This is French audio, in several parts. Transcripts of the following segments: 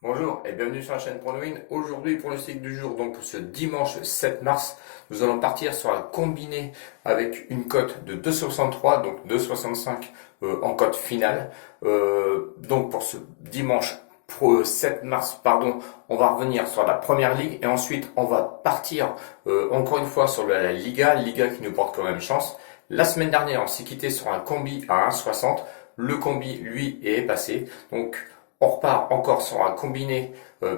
Bonjour et bienvenue sur la chaîne PronoWin. Aujourd'hui, pour le cycle du jour, donc pour ce dimanche 7 mars, nous allons partir sur un combiné avec une cote de 2,63, donc 2,65 en cote finale. Donc pour ce dimanche 7 mars, pardon, on va revenir sur la première ligue et ensuite on va partir encore une fois sur la Liga qui nous porte quand même chance. La semaine dernière, on s'est quitté sur un combi à 1,60. Le combi, lui, est passé. Donc on repart encore sur un combiné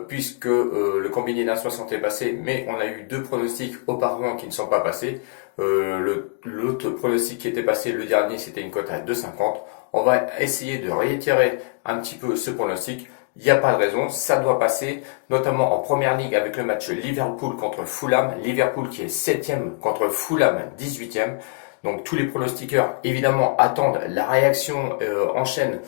puisque le combiné d'1,60 est passé, mais on a eu deux pronostics auparavant qui ne sont pas passés. L'autre pronostic qui était passé, le dernier, c'était une cote à 2,50. On va essayer de réitérer un petit peu ce pronostic. Il n'y a pas de raison, ça doit passer, notamment en première ligue avec le match Liverpool contre Fulham. Liverpool qui est 7e contre Fulham 18e. Donc tous les pronostiqueurs évidemment attendent la réaction en chaîne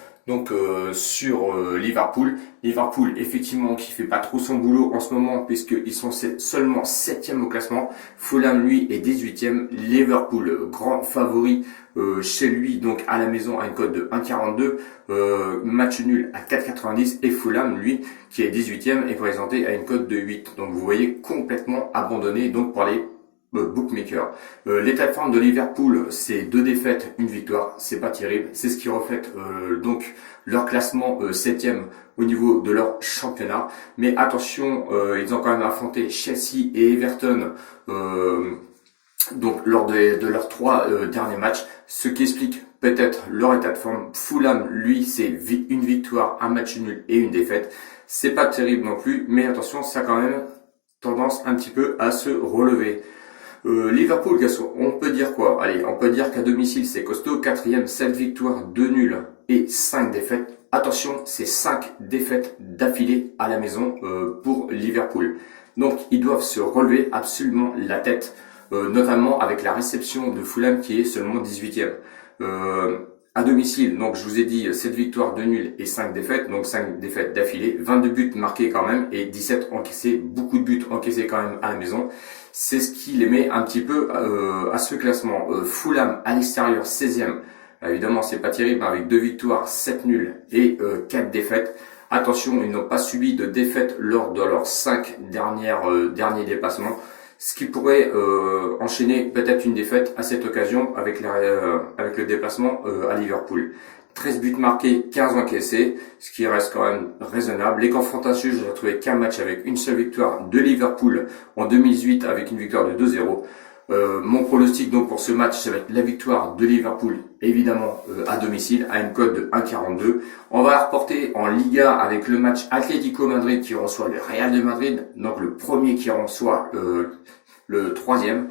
sur Liverpool. Liverpool effectivement qui fait pas trop son boulot en ce moment puisqu'ils sont seulement 7e au classement. Fulham lui est 18e. Liverpool grand favori chez lui donc à la maison à une cote de 1,42. Match nul à 4,90 et Fulham lui qui est 18e est présenté à une cote de 8. Donc vous voyez complètement abandonné donc pour les bookmaker. L'état de forme de Liverpool, c'est 2 défaites, une victoire, c'est pas terrible, c'est ce qui reflète donc leur classement 7e au niveau de leur championnat. Mais attention, ils ont quand même affronté Chelsea et Everton donc lors de leurs 3 derniers matchs, ce qui explique peut-être leur état de forme. Fulham, lui, c'est une victoire, un match nul et une défaite. C'est pas terrible non plus, mais attention, ça a quand même tendance un petit peu à se relever. Liverpool, on peut dire quoi? Allez, on peut dire qu'à domicile c'est costaud, 4e, 7 victoires, 2 nuls et 5 défaites. Attention, c'est 5 défaites d'affilée à la maison pour Liverpool. Donc ils doivent se relever absolument la tête, notamment avec la réception de Fulham qui est seulement 18e. À domicile, donc je vous ai dit 7 victoires, 2 nuls et 5 défaites, donc 5 défaites d'affilée, 22 buts marqués quand même et 17 encaissés, beaucoup de buts encaissés quand même à la maison. C'est ce qui les met un petit peu à ce classement. Fulham à l'extérieur 16e, évidemment c'est pas terrible avec 2 victoires, 7 nuls et 4 défaites. Attention, ils n'ont pas subi de défaite lors de leurs 5 derniers déplacements. Ce qui pourrait enchaîner peut-être une défaite à cette occasion avec le déplacement à Liverpool. 13 buts marqués, 15 encaissés, ce qui reste quand même raisonnable. Les confrontations, je n'ai trouvé qu'un match avec une seule victoire de Liverpool en 2018 avec une victoire de 2-0. Mon pronostic donc pour ce match, ça va être la victoire de Liverpool, évidemment à domicile, à une cote de 1,42. On va reporter en Liga avec le match Atlético Madrid qui reçoit le Real de Madrid, donc le premier qui reçoit le troisième.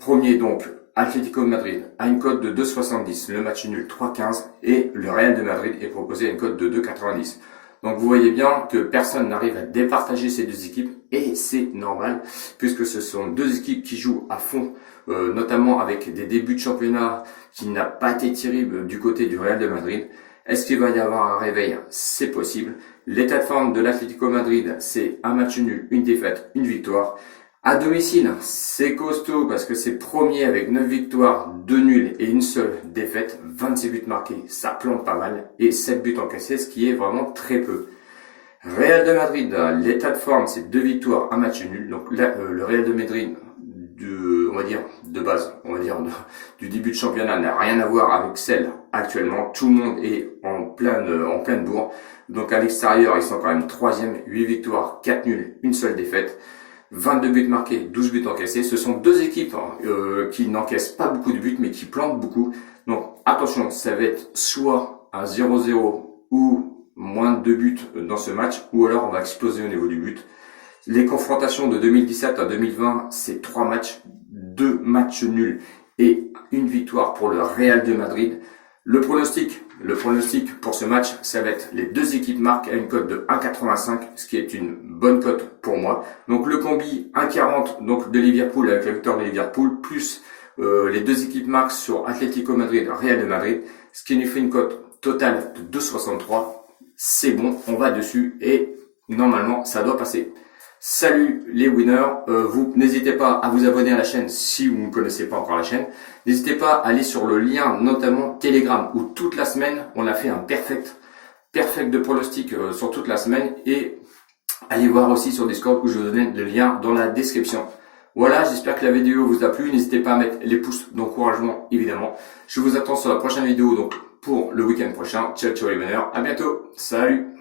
Premier donc Atlético Madrid à une cote de 2,70, le match nul 3,15 et le Real de Madrid est proposé à une cote de 2,90. Donc vous voyez bien que personne n'arrive à départager ces deux équipes et c'est normal puisque ce sont deux équipes qui jouent à fond, notamment avec des débuts de championnat qui n'a pas été terrible du côté du Real de Madrid. Est-ce qu'il va y avoir un réveil? C'est possible. L'état de forme de l'Atlético Madrid, c'est un match nul, une défaite, une victoire. À domicile, c'est costaud parce que c'est premier avec 9 victoires, 2 nuls et une seule défaite, 26 buts marqués, ça plante pas mal, et 7 buts encaissés, ce qui est vraiment très peu. Real de Madrid, l'état de forme, c'est 2 victoires, un match nul, donc là, le Real de Madrid, on va dire, de base, du début de championnat, n'a rien à voir avec celle actuellement, tout le monde est en pleine bourre, donc à l'extérieur, ils sont quand même 3e, 8 victoires, 4 nuls, une seule défaite. 22 buts marqués, 12 buts encaissés. Ce sont deux équipes qui n'encaissent pas beaucoup de buts mais qui plantent beaucoup. Donc attention, ça va être soit un 0-0 ou moins de 2 buts dans ce match ou alors on va exploser au niveau du but. Les confrontations de 2017 à 2020, c'est 3 matchs, 2 matchs nuls et une victoire pour le Real de Madrid. Le pronostic pour ce match, ça va être les deux équipes marquent à une cote de 1,85, ce qui est une bonne cote pour moi. Donc le combi 1,40 donc de Liverpool avec la victoire de Liverpool, plus les deux équipes marquent sur Atlético Madrid, Real de Madrid, ce qui nous fait une cote totale de 2,63. C'est bon, on va dessus et normalement ça doit passer. Salut les winners, vous n'hésitez pas à vous abonner à la chaîne si vous ne connaissez pas encore la chaîne. N'hésitez pas à aller sur le lien notamment Telegram où toute la semaine on a fait un perfect perfect de pronostic sur toute la semaine. Et allez voir aussi sur Discord où je vous donne le lien dans la description. Voilà, j'espère que la vidéo vous a plu. N'hésitez pas à mettre les pouces d'encouragement, évidemment. Je vous attends sur la prochaine vidéo donc pour le week-end prochain. Ciao, ciao les bonheurs. À bientôt. Salut.